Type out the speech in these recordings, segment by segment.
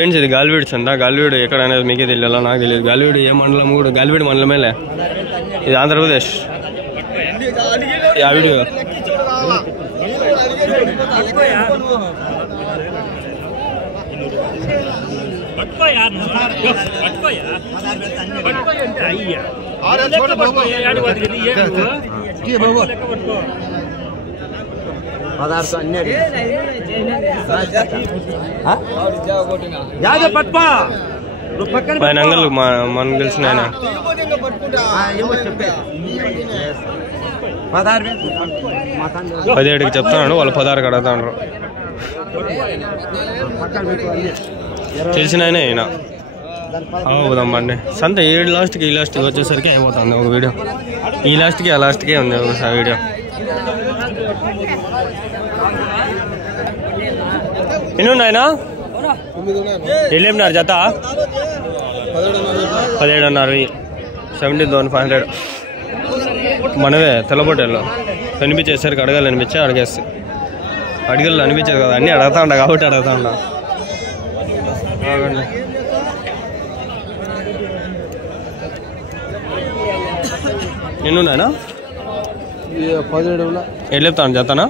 Friends ఇది గాలివీడ్స్ అంట. గాలివీడు ఎక్కడ అనేది మీకే తెలియాలా, నాకు తెలియదు. గాలివీడు ఏ మండలం కూడా, గాలివీడు మండలమేలే. ఇది ఆంధ్రప్రదేశ్. ఆ వీడియో ఆయన అంగల్ మనకు తెలిసిన ఆయన 17కి చెప్తున్నాడు, వాళ్ళు 16కి అడుగుతాడు. తెలిసిన ఆయన అయినా అవుదామండి. సంత 7 లాస్ట్కి ఈ లాస్ట్కి వచ్చేసరికి అయిపోతుంది ఒక వీడియో. ఈ లాస్ట్కి ఆ లాస్ట్కే ఉంది ఒకసారి వీడియో. ఎన్ని ఉన్నాయనా? వెళ్ళేమినారు జత 17.5, 17,500. మనవే తెల్లబొట్టెల్లో కనిపించేసరికి అడగాలి అనిపించా, అడిగేస్తే అడిగలు అనిపించేది కదా, అన్నీ అడుగుతా ఉండ కాబట్టి అడుగుతా ఉండ. ఎన్ని ఉన్నాయనా? 17. ఎట్లా చెప్తాను జతనా?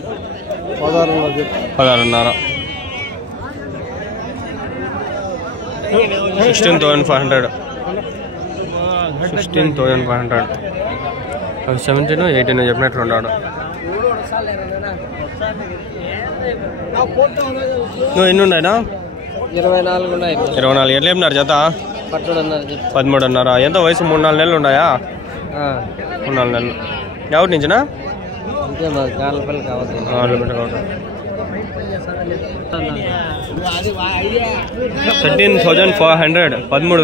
16.5. 16,500. 16,500. 17, 18 చెప్పినట్లు ఉన్నాడు. నువ్వు ఎన్ని ఉన్నాయినా? 24 ఉన్నాయి. 24. ఎట్లా చెప్పినారు జత? 13.5. ఎంత వయసు? 3-4 నెలలు ఉన్నాయా? 3-4 నెలలు. ఎవరి నుంచినా? 13,500. 13,500 అంతే. 12,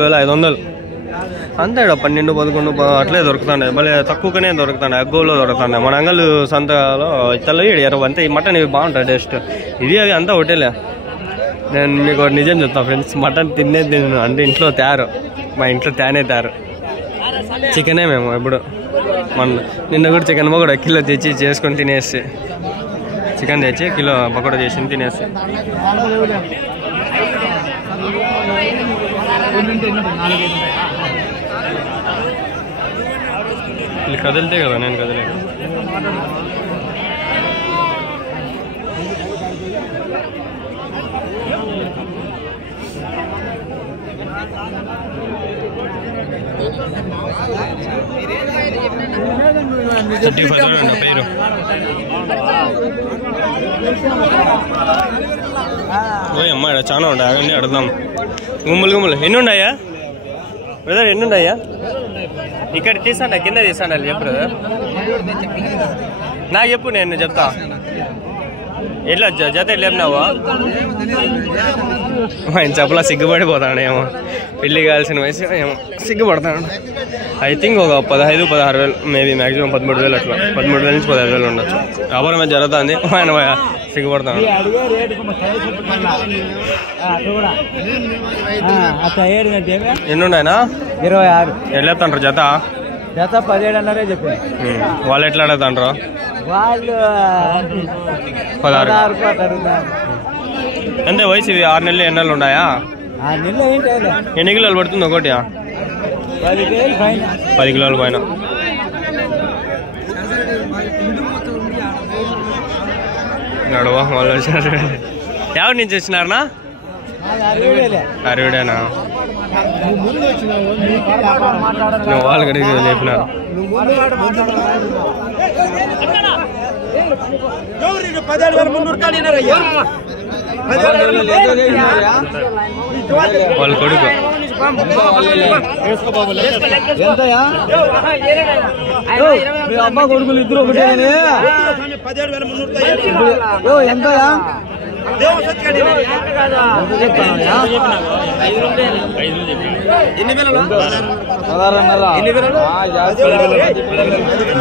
11 అట్లే దొరుకుతాయి. మళ్ళీ తక్కువగానే దొరుకుతాయి. అగ్గోలో దొరుకుతాయి. మన అంగళ్ళు సంతలో ఇతల్లో 20 అంతే. ఈ మటన్ ఇవి బాగుంటాయి టేస్ట్. ఇవి అవి అంతా ఒకటేలే. నేను మీకు నిజం చెప్తాను ఫ్రెండ్స్, మటన్ తినేది అంటే ఇంట్లో తయారు, మా ఇంట్లో తయారు. చికెనే మేము ఎప్పుడు. నిన్న కూడా చికెన్ పకోడా కిలో తెచ్చి చేసుకొని తినేసి, చికెన్ తెచ్చి కిలో పకోడా చేసి తినేసి. వీళ్ళు కదిలితే కదా నేను కదలేను. పేరు అమ్మా చాలా ఉంటాయి. అవన్నీ అడుగుదాం. గుమ్ములు ఎన్ని ఉన్నాయా బ్రదర్? ఎన్ని ఉన్నాయా? ఇక్కడ తీసండి, కింద తీసండి. చెప్పు బ్రదర్, నాకు చెప్పు, నేను చెప్తా. ఎట్లా జత ఎట్లా చెప్పినావా? ఆయన చెప్పలా సిగ్గుపడిపోతాడు ఏమో. పెళ్ళి కావాల్సిన వయసు ఏమో సిగ్గుపడతాడు. ఐ థింక్ ఒక 15-16 మేబీ మ్యాక్సిమం 13,000 అట్లా. 13,000 నుంచి 15,000 ఉండొచ్చు. వ్యాపారం మీద జరుగుతుంది. ఆయన సిగ్గుపడతాడు. ఎన్ని ఉన్నాయనా? 26. ఎట్లా చెప్తాంటారు జత? 17.5 చెప్పారు. వాళ్ళు ఎట్లా అడుగుతాంటారు? వాళ్ళు 16 అంతే. వయసు 6 నెలలు 8 నెలలు ఉన్నాయా? ఎన్ని కిలోలు పడుతుంది ఒకటి? 10 కిలోల పైన. నడవా వాళ్ళు వచ్చినారు. ఎవరి నుంచి వచ్చినారనా? అరవిడేనా? నువ్వు వాళ్ళు కడిగి లేపినారు. వాళ్ళ కొడుకు అమ్మ కొడుకులు ఇద్దరు ఒకటే. ఎంతయా? 16.5.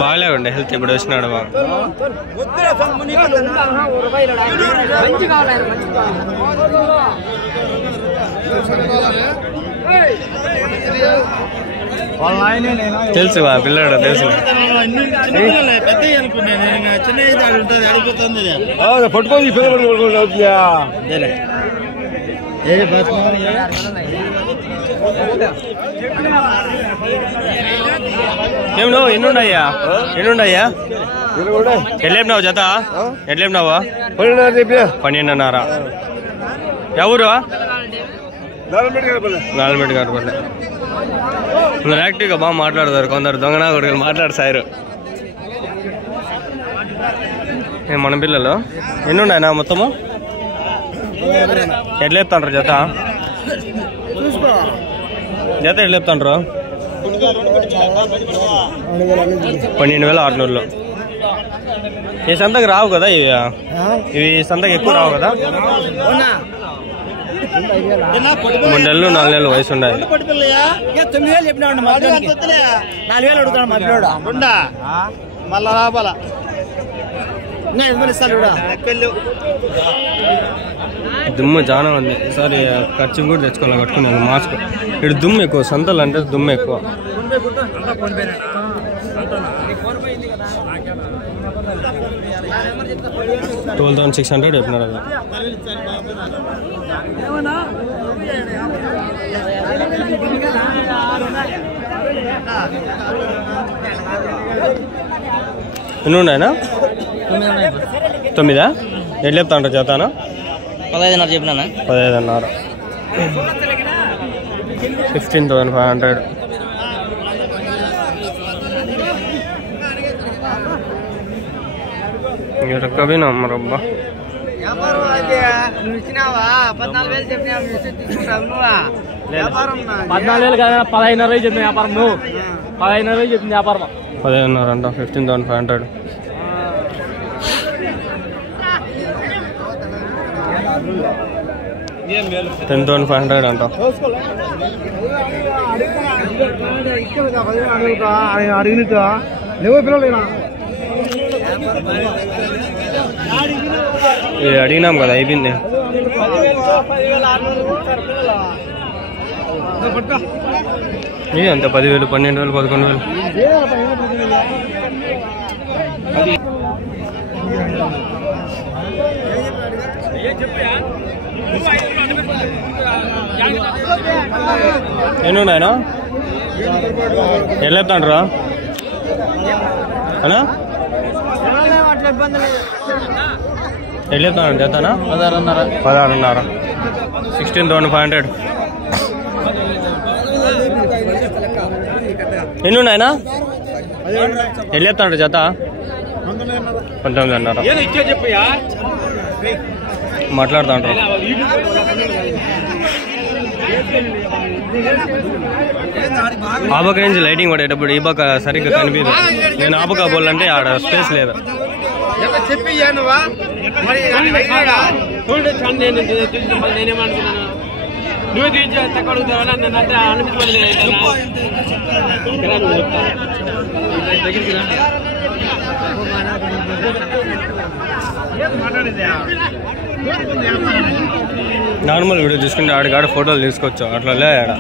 బాగాలేకుండే హెల్త్ ఇప్పుడు వచ్చినాడు. తెలుసు పిల్లడు తెలుసు. పట్టుకోండి ఏం నువ్వు ఎన్నున్నాయ్యా ఎట్లేపినావు జత ఎట్లేపినావు 12.5 ఎవరు నాలుగు గారిపల్లి కొందరు యాక్టివ్గా బాగా మాట్లాడతారు కొందరు దొంగనా కొడుకులు మాట్లాడతారు మన పిల్లలు ఎన్నున్నాయనా మొత్తము ఎట్లా చెప్తాండ్రు జత ఎట్లా చెప్తాండ్రు 12,600 ఈ సంతకి రావు కదా ఇవి సంతకి ఎక్కువ రావు కదా 3 నెలలు 4 నెలలు వయసు ఉన్నాయి 9,000 చెప్పినాడు 4,000 అడుగుతాడు మా పిల్లోడు మళ్ళా రాబాల దుమ్ము చాలా ఉంది ఈసారి ఖర్చు కూడా తెచ్చుకోవాలి కట్టుకున్నాను మాస్క్ ఇక్కడ దుమ్ము ఎక్కువ సంతలు అంటే దుమ్ము ఎక్కువ 12,600 చెప్పినారు అది ఎన్ని ఉన్నాయనా 9 ఎట్లా చెప్తాంటారు చేతానా 15,500 చెప్పినా 15,500 15,500 కవి నమ్మరబ్బా 14,000 కదా 15,500 చెప్పిన వ్యాపారం నువ్వు 15,500 చెప్పిన వ్యాపారం 15,500 అంట 15,500 10,500 అంట అడిగినాం కదా అయిపోయింది ఇది అంత 10,000 12,000 11,000 ఎన్ని ఉన్నాయనా ఎట్లా చెప్తాండ్రా అనా ఎట్లా చెప్తాను చేస్తానా 16,500 16,500 ఎన్ని ఉన్నాయనా ఎట్లా చెప్తాండ్రు జత 19,500 మాట్లాడుతాండ్రు ఆపక నుంచి లైటింగ్ పడేటప్పుడు ఈ పక్క సరిగ్గా కనిపించదు నేను ఆపక పోవాలంటే ఆడ స్పేస్ లేదు నార్మల్ వీడియో తీసుకుంటే ఆడికాడ ఫోటోలు తీసుకోవచ్చు అట్లా లే ఆడ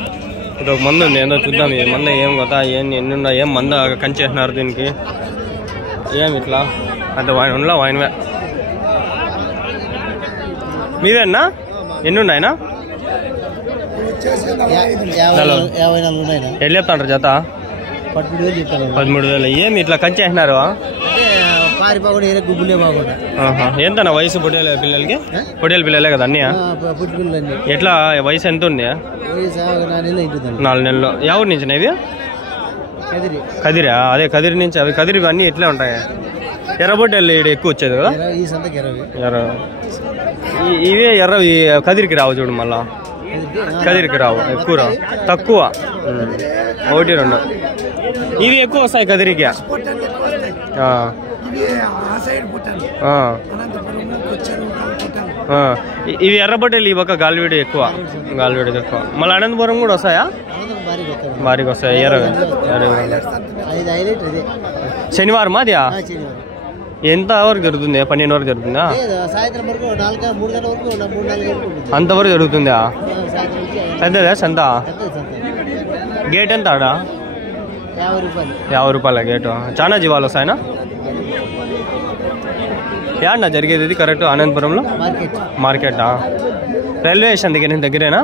ఇది ఒక మందు ఉంది ఏదో చూద్దాం ఈ మంద ఏం కదా ఎన్ని ఉన్నాయి ఏం మంద కంచేసినారు దీనికి ఏం ఇట్లా అంత వాయిన్ వాయిన్వే మీవేనా ఎన్ని ఉన్నాయనా 54 ఎట్లా చెప్తాండ్రు జత 13,000 ఏమి ఇట్లా కంచేసినారు ఎంతనా వయసు పొట్టేల పిల్లలకి పొట్టేల పిల్లలే కదా అన్నీ ఎట్లా వయసు ఎంత ఉంది 4 నెలలు ఎవరి నుంచి ఇవి కదిరా అదే కదిరి నుంచి అవి కదిరి అన్నీ ఎట్లా ఉంటాయి ఎర్రబొట్టెలు ఎక్కువ వచ్చేది కదా ఎర్ర ఇవే ఎర్ర కదిరికి రావు చూడు మళ్ళా కదిరికి రావు ఎక్కువ రావు తక్కువ 1 2 ఇవి ఎక్కువ వస్తాయి కదిరికి ఇవి ఎర్రబొట్టెలు ఈ పక్క గాలివేడి ఎక్కువ మళ్ళీ అనంతపురం కూడా వస్తాయా భారీగా వస్తాయి శనివారం అదియా ఎంత వరకు జరుగుతుంది 12 వరకు జరుగుతుందా అంతవరకు జరుగుతుందా పెద్దదా సంత గేట్ ఎంత ఆడ 50 రూపాయల గేటు చాలా జీవాలు వస్తాయనా యాడ్నా జరిగేది ఇది కరెక్ట్ అనంతపురంలో మార్కెటా రైల్వే స్టేషన్ దగ్గరేనా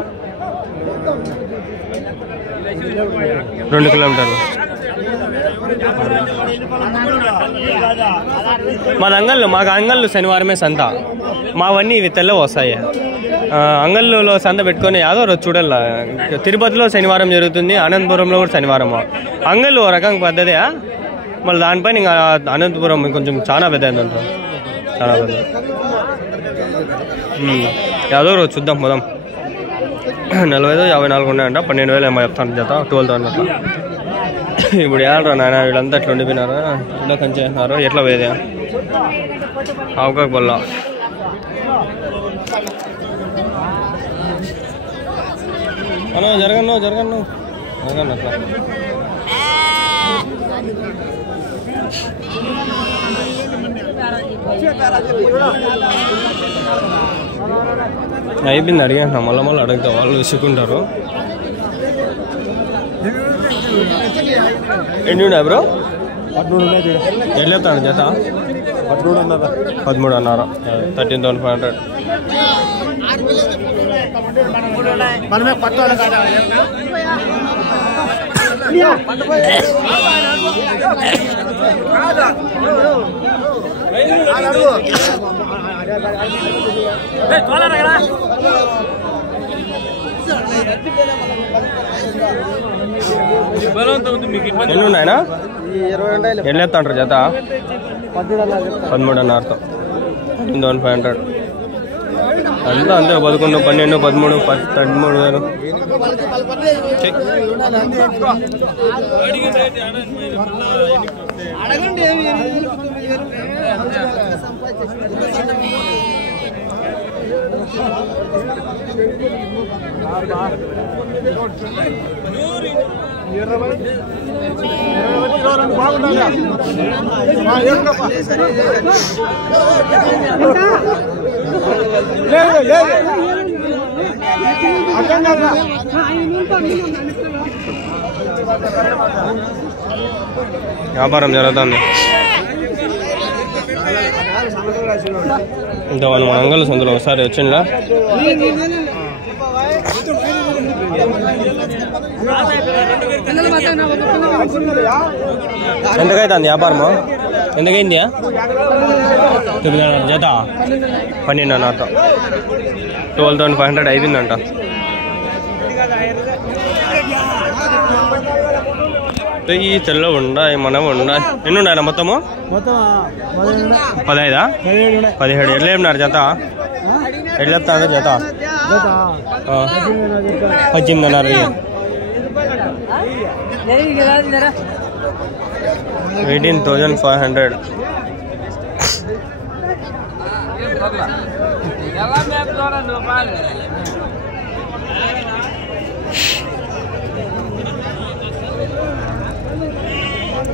2 కిలోమీటర్లు. మాకు అంగళ్ళు శనివారమే సంత. మావన్నీ ఇవి తెల్లవి వస్తాయి. అంగళ్ళలో సంత పెట్టుకొని యాదో రోజు చూడాల. తిరుపతిలో శనివారం జరుగుతుంది, అనంతపురంలో కూడా శనివారం. అంగళ్ళు ఓ రకంగా పెద్దదే, మళ్ళీ దానిపైన ఇంకా అనంతపురం కొంచెం చాలా పెద్ద అంటారు, చాలా పెద్ద. యాదో రోజు చూద్దాం పోదాం. 45-54 ఉన్నాయంట. 12,000 ఏమో చెప్తాను జత, 12,000 అట్లా. ఇప్పుడు ఏడరా నాయన వీళ్ళంతా ఎట్లా ఉండిపోయినారా, ఎట్లా కంచేస్తున్నారు, ఎట్లా పోయేది ఆవుకాక బల్ల. జరగను అట్లా. అయిపోయింది అడిగాను, మళ్ళీ అడుగుతా, వాళ్ళు విసుకుంటారు. ఎన్ని ఉన్నాయి బ్రో? 13 ఎట్లా చెప్తాను జత? 13.5. 13,500. ఎన్ని ఉన్నాయనా? ఎన్ని చెప్తాంటారు జత? 13.5. 13,500. అంతా అంతే. 11, 12, 13, 13,000. వ్యాపారం జరుగుతుంది. ఇంకా వాళ్ళు మన అంగళ్ళ సందులో ఒకసారి వచ్చిందా? ఎంతకైతుంది వ్యాపారము? ఎంతకైంది జత? 12.5. 12,500 అయిపోయిందంట. ఈ తెల్ల ఉండాయి, మనం ఉండాయి. ఎన్ని ఉన్నాయా మొత్తము? 15, 17. ఎట్లా చెప్పినారు జత? ఎట్లా చెప్తాను జత? 18,500. 18,500.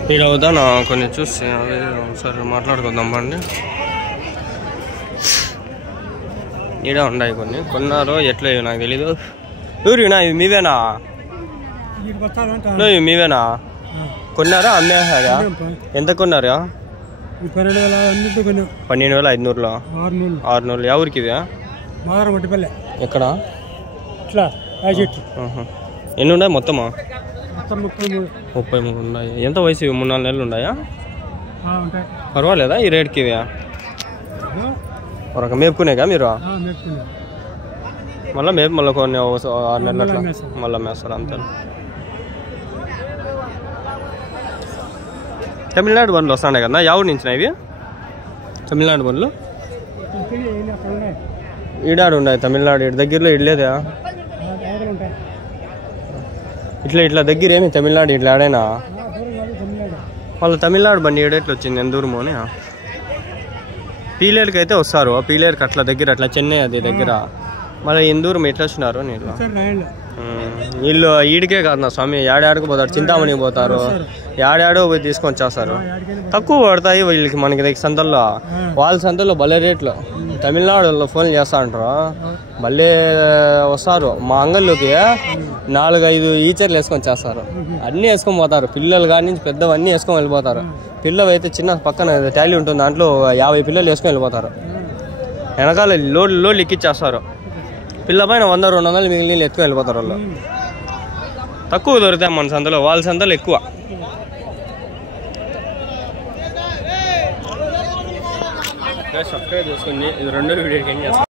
ఇక్కడ అవుతాను కొన్ని చూసి అవి ఒకసారి మాట్లాడుకుందాం అండి. ఈడ ఉన్నాయి కొన్ని, కొన్నారో ఎట్లా నాకు తెలీదు. ఊరినా ఇవి మీవేనా? ఇవి మీవేనా? కొన్నారా అమ్మేసారా? ఎంత కొన్నారా? 12,500. 600. ఎవరికి ఇవా? ఎక్కడ? ఎన్ని ఉన్నాయి మొత్తమా? 33 ఉన్నాయి. ఎంత వయసు? 3-4 నెలలు ఉన్నాయా? పర్వాలేదా ఈ రేట్కి ఇవా? ఒక మేపుకునేగా మీరు? మళ్ళీ కొన్ని 6 నెలలు అట్లా మళ్ళీ మేస్తారు అంతే. తమిళనాడు బండ్లు వస్తున్నాయి కదా, ఎవరి నుంచి ఇవి? తమిళనాడు బండ్లు ఈడాడు ఉన్నాయి. తమిళనాడు ఇటు దగ్గరలో ఇడ్లేదా? ఇట్లా దగ్గర ఏమి తమిళనాడు ఇట్లా ఆడైనా? వాళ్ళు తమిళనాడు బండి ఏడెట్లు వచ్చింది, ఎంత దూరమో అని. పీలేరుకి అయితే వస్తారు, పీలేరుకి అట్లా దగ్గర, అట్లా చెన్నై అది దగ్గర. మళ్ళీ ఎంత దూరం ఎట్లా వచ్చినారు నీళ్ళు? వీళ్ళు ఈడికే కాదు నా స్వామి, ఏడాడికి పోతారు, చింతామణికి పోతారు, ఏడాడో పోయి తీసుకొని వచ్చేస్తారు. తక్కువ పడతాయి వీళ్ళకి మనకి దగ్గర సంతల్లో. వాళ్ళ సంతల్లో భలే రేట్లు. తమిళనాడులో ఫోన్ చేస్తా అంటారు, భలే వస్తారు. మా అంగల్లోకి 4-5 ఈచర్లు వేసుకొని చేస్తారు. అన్నీ వేసుకొని పోతారు, పిల్లలు కాడి నుంచి పెద్దవన్నీ వేసుకొని వెళ్ళిపోతారు. పిల్లలు అయితే చిన్న పక్కన టాలీ ఉంటుంది, దాంట్లో 50 పిల్లలు వేసుకొని వెళ్ళిపోతారు. వెనకాల లోడ్లు ఎక్కిచ్చేస్తారు. పిల్ల పైన 100-200 మిగిలిన ఎత్తుకు వెళ్ళిపోతారు వాళ్ళు. తక్కువ దొరుకుతాయి మన సంతలో, వాళ్ళ సంతలో ఎక్కువ. సబ్స్క్రైబ్ చేసుకుని ఇది 2వ వీడియోకి ఏం చేస్తాను.